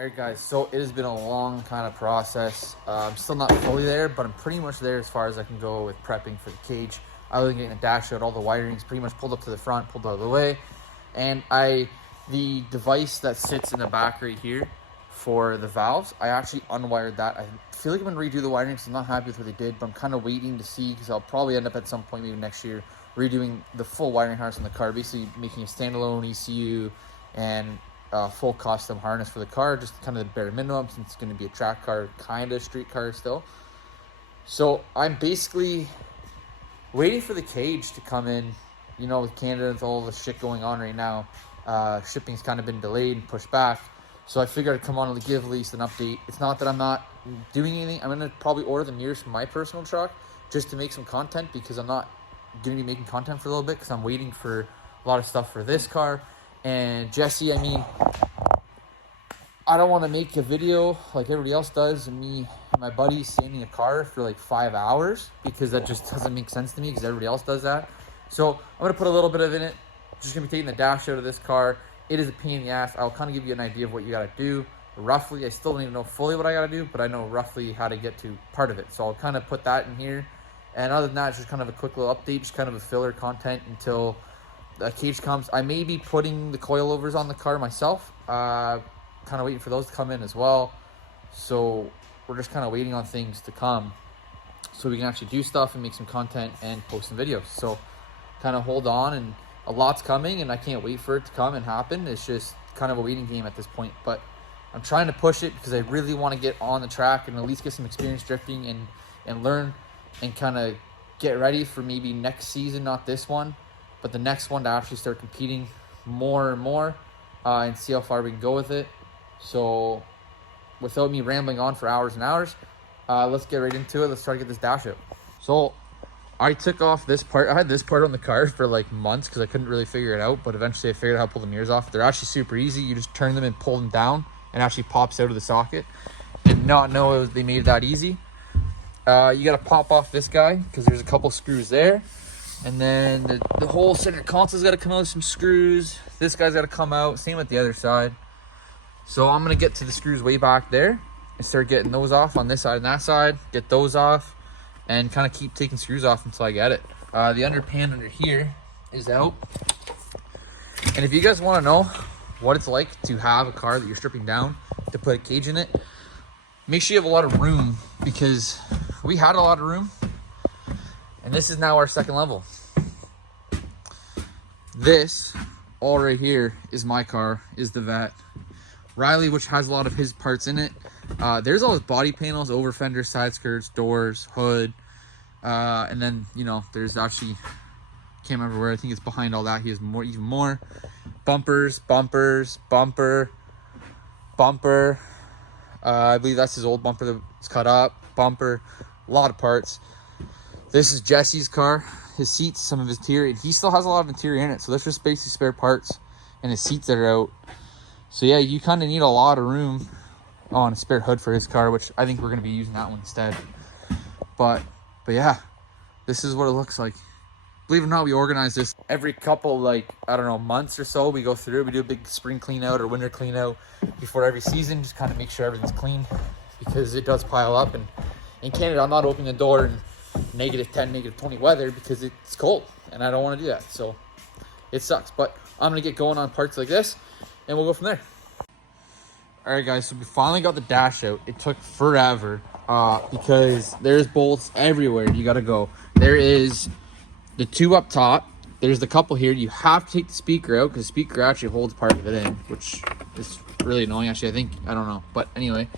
Alright guys, so it has been a long kind of process. I'm still not fully there, but I'm pretty much there as far as I can go with prepping for the cage. Other than getting the dash out, all the wiring's pretty much pulled up to the front, pulled out of the way. And the device that sits in the back right here for the valves, I actually unwired that. I feel like I'm going to redo the wiring because I'm not happy with what they did, but I'm kind of waiting to see because I'll probably end up at some point, maybe next year, redoing the full wiring harness on the car, basically making a standalone ECU and full custom harness for the car, just kind of the bare minimum since it's going to be a track car, kind of street car still. So I'm basically waiting for the cage to come in. You know, with Canada and all the shit going on right now, shipping's kind of been delayed and pushed back. So I figured I'd come on and give at least an update. It's not that I'm not doing anything. I'm going to probably order the mirrors for my personal truck just to make some content because I'm not going to be making content for a little bit because I'm waiting for a lot of stuff for this car. And Jesse, I mean, I don't want to make a video like everybody else does and me and my buddy standing in a car for like 5 hours because that just doesn't make sense to me because everybody else does that. So I'm going to put a little bit of in it. Just going to be taking the dash out of this car. It is a pain in the ass. I'll kind of give you an idea of what you got to do. Roughly, I still don't even know fully what I got to do, but I know roughly how to get to part of it. So I'll kind of put that in here. And other than that, it's just kind of a quick little update, just kind of a filler content until the cage comes. I may be putting the coilovers on the car myself. Kind of waiting for those to come in as well. So we're just kind of waiting on things to come so we can actually do stuff and make some content and post some videos. So kind of hold on, and a lot's coming and I can't wait for it to come and happen. It's just kind of a waiting game at this point, but I'm trying to push it because I really want to get on the track and at least get some experience drifting and learn and kind of get ready for maybe next season, not this one, but the next one to actually start competing more and more and see how far we can go with it. So without me rambling on for hours and hours, let's get right into it. Let's try to get this dash out. So I took off this part. I had this part on the car for like months because I couldn't really figure it out, but eventually I figured out how to pull the mirrors off. They're actually super easy. You just turn them and pull them down and actually pops out of the socket. Did not know they made it that easy. You got to pop off this guy because there's a couple screws there. And then the whole center console's got to come out with some screws. This guy's got to come out. Same with the other side. So I'm going to get to the screws way back there and start getting those off on this side and that side. Get those off and kind of keep taking screws off until I get it. The underpan under here is out. And if you guys want to know what it's like to have a car that you're stripping down to put a cage in it, make sure you have a lot of room because we had a lot of room. And this is now our second level. This, all right here, is my car, is the Vet. Riley, which has a lot of his parts in it. There's all his body panels, over fenders, side skirts, doors, hood. And then, you know, there's actually, can't remember where, I think it's behind all that. He has more, even more. Bumpers, bumper. I believe that's his old bumper that's cut up. Bumper, a lot of parts. This is Jesse's car, his seats, some of his interior. He still has a lot of interior in it, so that's just basically spare parts and his seats that are out. So yeah, you kind of need a lot of room on a spare hood for his car, which I think we're going to be using that one instead. But yeah, this is what it looks like. Believe it or not, we organize this every couple, like, I don't know, months or so. We go through, we do a big spring clean out or winter clean out before every season, just kind of make sure everything's clean because it does pile up. And in Canada, I'm not opening the door in -10, -20 weather because it's cold and I don't want to do that. So it sucks, but I'm going to get going on parts like this and we'll go from there. All right, guys, so we finally got the dash out. It took forever because there's bolts everywhere. You got to go. There is the two up top. There's the couple here. You have to take the speaker out because the speaker actually holds part of it in, which is really annoying. Actually, I don't know. But anyway,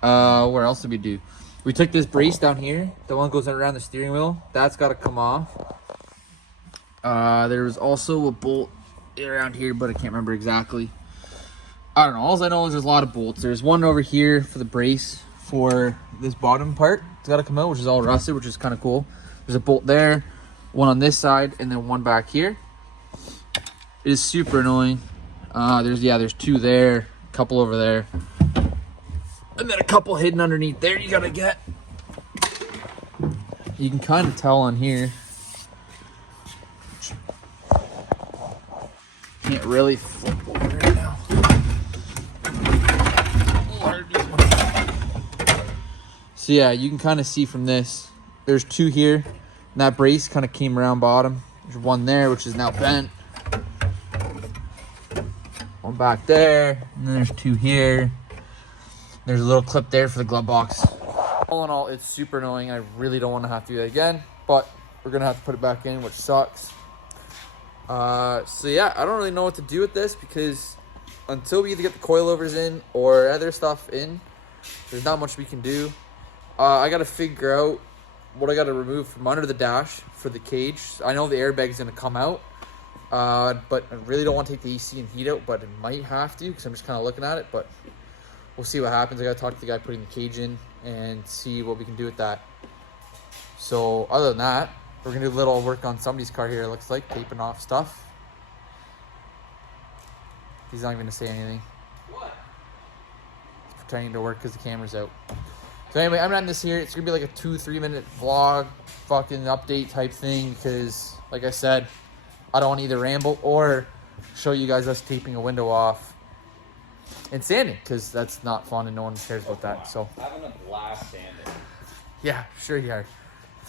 where else did we do? We took this brace down here. The one goes around the steering wheel. That's got to come off. There's also a bolt around here, but I can't remember exactly. I don't know. All I know is there's a lot of bolts. There's one over here for the brace for this bottom part. It's got to come out, which is all rusted, which is kind of cool. There's a bolt there, one on this side, and then one back here. It is super annoying. There's two there, a couple over there, and then a couple hidden underneath there you got to get. You can kind of tell on here. Can't really flip over right now. So yeah, you can kind of see from this, there's 2 here, and that brace kind of came around bottom. There's 1 there, which is now bent. 1 back there, and then there's 2 here. There's a little clip there for the glove box. All in all, it's super annoying. I really don't want to have to do that again, but we're gonna have to put it back in, which sucks. So yeah, I don't really know what to do with this because until we either get the coilovers in or other stuff in, there's not much we can do. I gotta figure out what I gotta remove from under the dash for the cage. I know the airbag's gonna come out, but I really don't want to take the EC and heat out, but it might have to because I'm just kind of looking at it, but we'll see what happens. I gotta talk to the guy putting the cage in and see what we can do with that. So other than that, we're gonna do a little work on somebody's car here, it looks like, taping off stuff. He's not even gonna say anything. What? He's pretending to work because the camera's out. So anyway, I'm ending this here. It's gonna be like a 2-3 minute vlog, fucking update type thing, because like I said, I don't want to either ramble or show you guys us taping a window off and sanding, because that's not fun and no one cares about that. So Having a blast sanding. yeah, sure you are.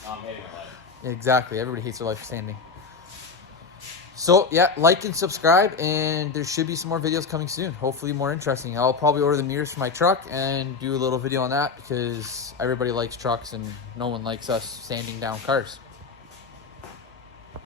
I'm hating my life. Exactly. Everybody hates their life sanding. So yeah, like and subscribe, and there should be some more videos coming soon. Hopefully more interesting. I'll probably order the mirrors for my truck and do a little video on that because everybody likes trucks and no one likes us sanding down cars.